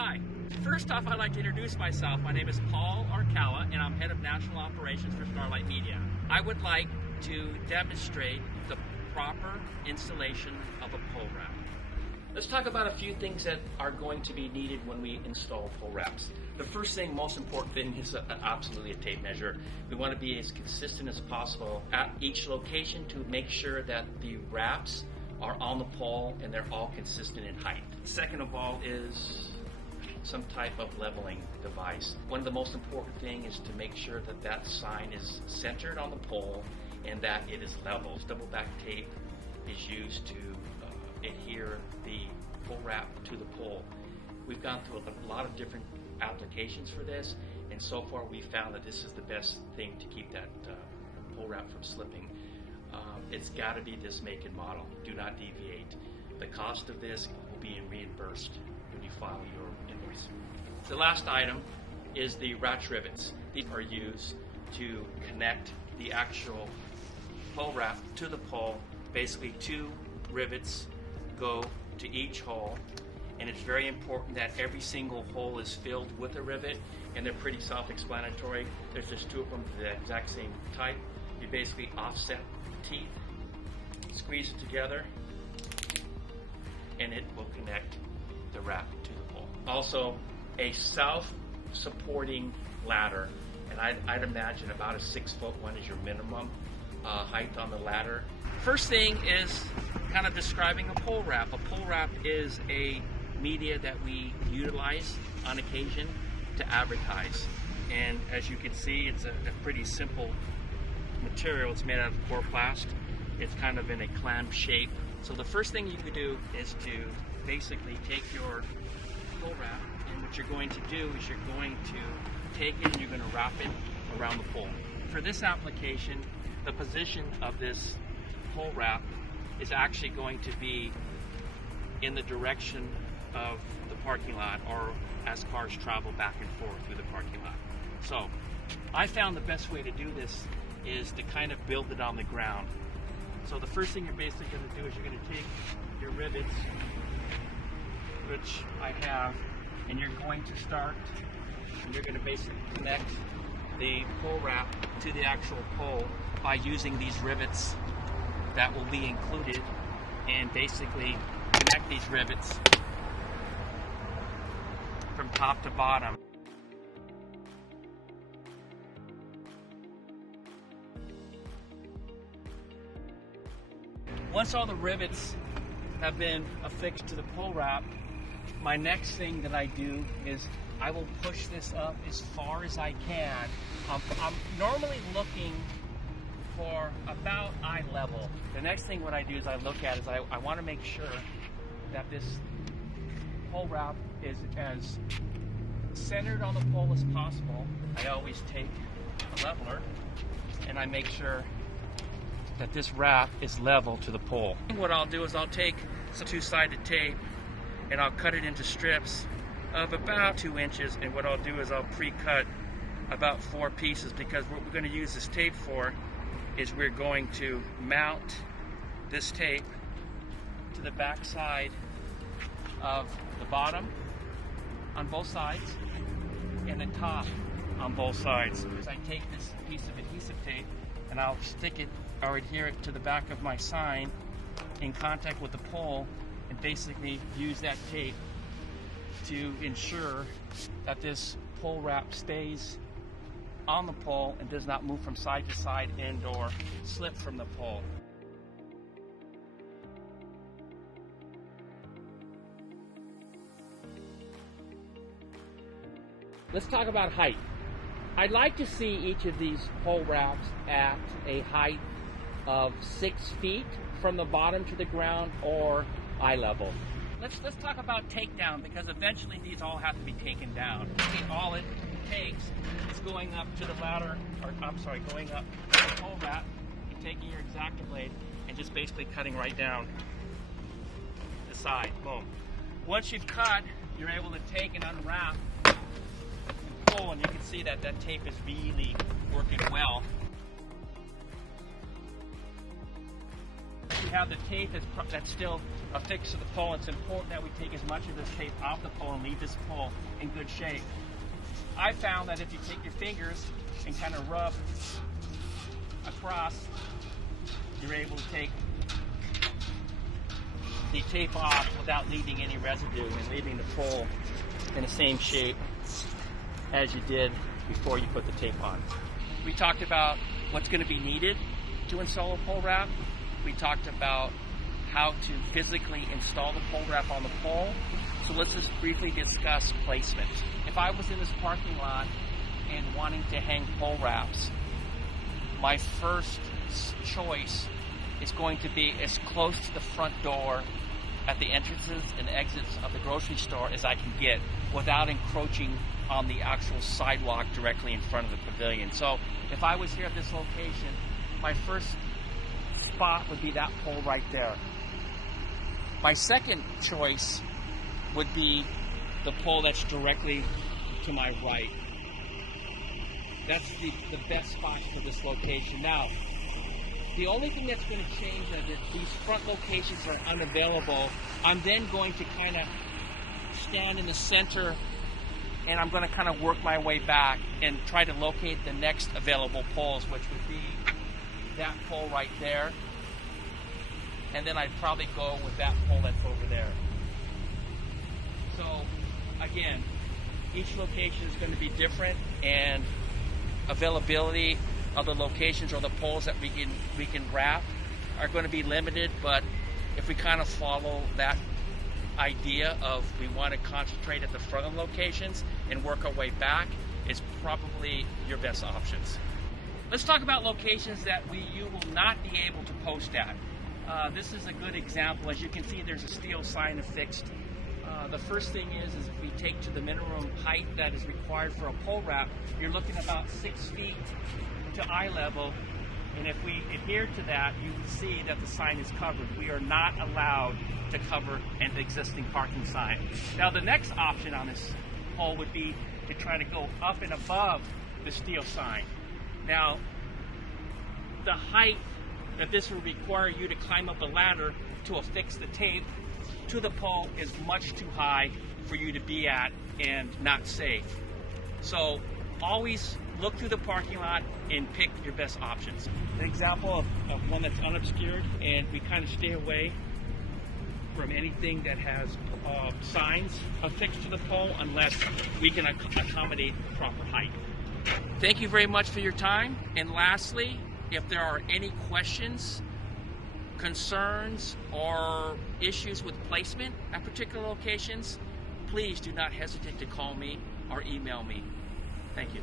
Hi. First off, I'd like to introduce myself. My name is Paul Arcala, and I'm Head of National Operations for Starlight Media. I would like to demonstrate the proper installation of a pole wrap. Let's talk about a few things that are going to be needed when we install pole wraps. The first thing, most important thing, is absolutely a tape measure. We want to be as consistent as possible at each location to make sure that the wraps are on the pole and they're all consistent in height. Second of all is some type of leveling device. One of the most important things is to make sure that that sign is centered on the pole and that it is level. Double back tape is used to adhere the pole wrap to the pole. We've gone through a lot of different applications for this, and so far we found that this is the best thing to keep that pole wrap from slipping. It's got to be this make and model. Do not deviate. The cost of this will be reimbursed when you file your invoice. The last item is the ratch rivets. These are used to connect the actual pole wrap to the pole. Basically, 2 rivets go to each hole, and it's very important that every single hole is filled with a rivet, and they're pretty self-explanatory. There's just 2 of them the exact same type. You basically offset the teeth, squeeze it together, and it will connect the wrap to the pole. Also, a self-supporting ladder, and I'd imagine about a 6-foot one is your minimum height on the ladder. First thing is kind of describing a pole wrap. A pole wrap is a media that we utilize on occasion to advertise. And as you can see, it's a pretty simple material. It's made out of coroplast. It's kind of in a clam shape. So the first thing you could do is to basically take your pole wrap, and what you're going to do is you're going to take it and you're going to wrap it around the pole. For this application, the position of this pole wrap is actually going to be in the direction of the parking lot, or as cars travel back and forth through the parking lot. So I found the best way to do this is to kind of build it on the ground. So the first thing you're basically going to do is you're going to take your rivets, which I have, and you're going to start, and you're going to basically connect the pole wrap to the actual pole by using these rivets that will be included, and basically connect these rivets from top to bottom. Once all the rivets have been affixed to the pole wrap, my next thing that I do is I will push this up as far as I can. I'm normally looking for about eye level. The next thing what I do is I look at is I want to make sure that this pole wrap is as centered on the pole as possible. I always take a leveler and I make sure that this wrap is level to the pole. What I'll do is I'll take some 2-sided tape and I'll cut it into strips of about 2 inches, and what I'll do is I'll pre-cut about 4 pieces, because what we're going to use this tape for is we're going to mount this tape to the back side of the bottom on both sides and the top on both sides. So I take this piece of adhesive tape and I'll stick it or adhere it to the back of my sign in contact with the pole, and basically use that tape to ensure that this pole wrap stays on the pole and does not move from side to side and or slip from the pole. Let's talk about height. I'd like to see each of these pole wraps at a height of 6 feet from the bottom to the ground, or eye level. Let's talk about takedown, because eventually these all have to be taken down. All it takes is going up to the ladder, or I'm sorry, going up to the pole wrap, and taking your X-Acto blade and just basically cutting right down the side. Boom. Once you've cut, you're able to take and unwrap and pull, and you can see that that tape is really working well. You have the tape that's still affix to the pole. It's important that we take as much of this tape off the pole and leave this pole in good shape. I found that if you take your fingers and kind of rub across, you're able to take the tape off without leaving any residue and leaving the pole in the same shape as you did before you put the tape on. We talked about what's going to be needed to install a pole wrap. We talked about how to physically install the pole wrap on the pole. So let's just briefly discuss placement. If I was in this parking lot and wanting to hang pole wraps, my first choice is going to be as close to the front door at the entrances and exits of the grocery store as I can get without encroaching on the actual sidewalk directly in front of the pavilion. So if I was here at this location, my first spot would be that pole right there. My second choice would be the pole that's directly to my right. That's the best spot for this location. Now, the only thing that's going to change is that these front locations are unavailable. I'm then going to kind of stand in the center and I'm going to kind of work my way back and try to locate the next available poles, which would be that pole right there. And then I'd probably go with that pole that's over there. So again, each location is going to be different, and availability of the locations or the poles that we can wrap are going to be limited. But if we kind of follow that idea of we want to concentrate at the front of locations and work our way back, is probably your best options. Let's talk about locations that you will not be able to post at. This is a good example. As you can see, there's a steel sign affixed. The first thing is if we take to the minimum height that is required for a pole wrap, you're looking about 6 feet to eye level. And if we adhere to that, you can see that the sign is covered. We are not allowed to cover an existing parking sign. Now, the next option on this pole would be to try to go up and above the steel sign. Now, the height that this will require you to climb up a ladder to affix the tape to the pole is much too high for you to be at and not safe. So always look through the parking lot and pick your best options. An example of one that's unobscured, and we kind of stay away from anything that has signs affixed to the pole unless we can accommodate the proper height. Thank you very much for your time. And lastly, if there are any questions, concerns, or issues with placement at particular locations, please do not hesitate to call me or email me. Thank you.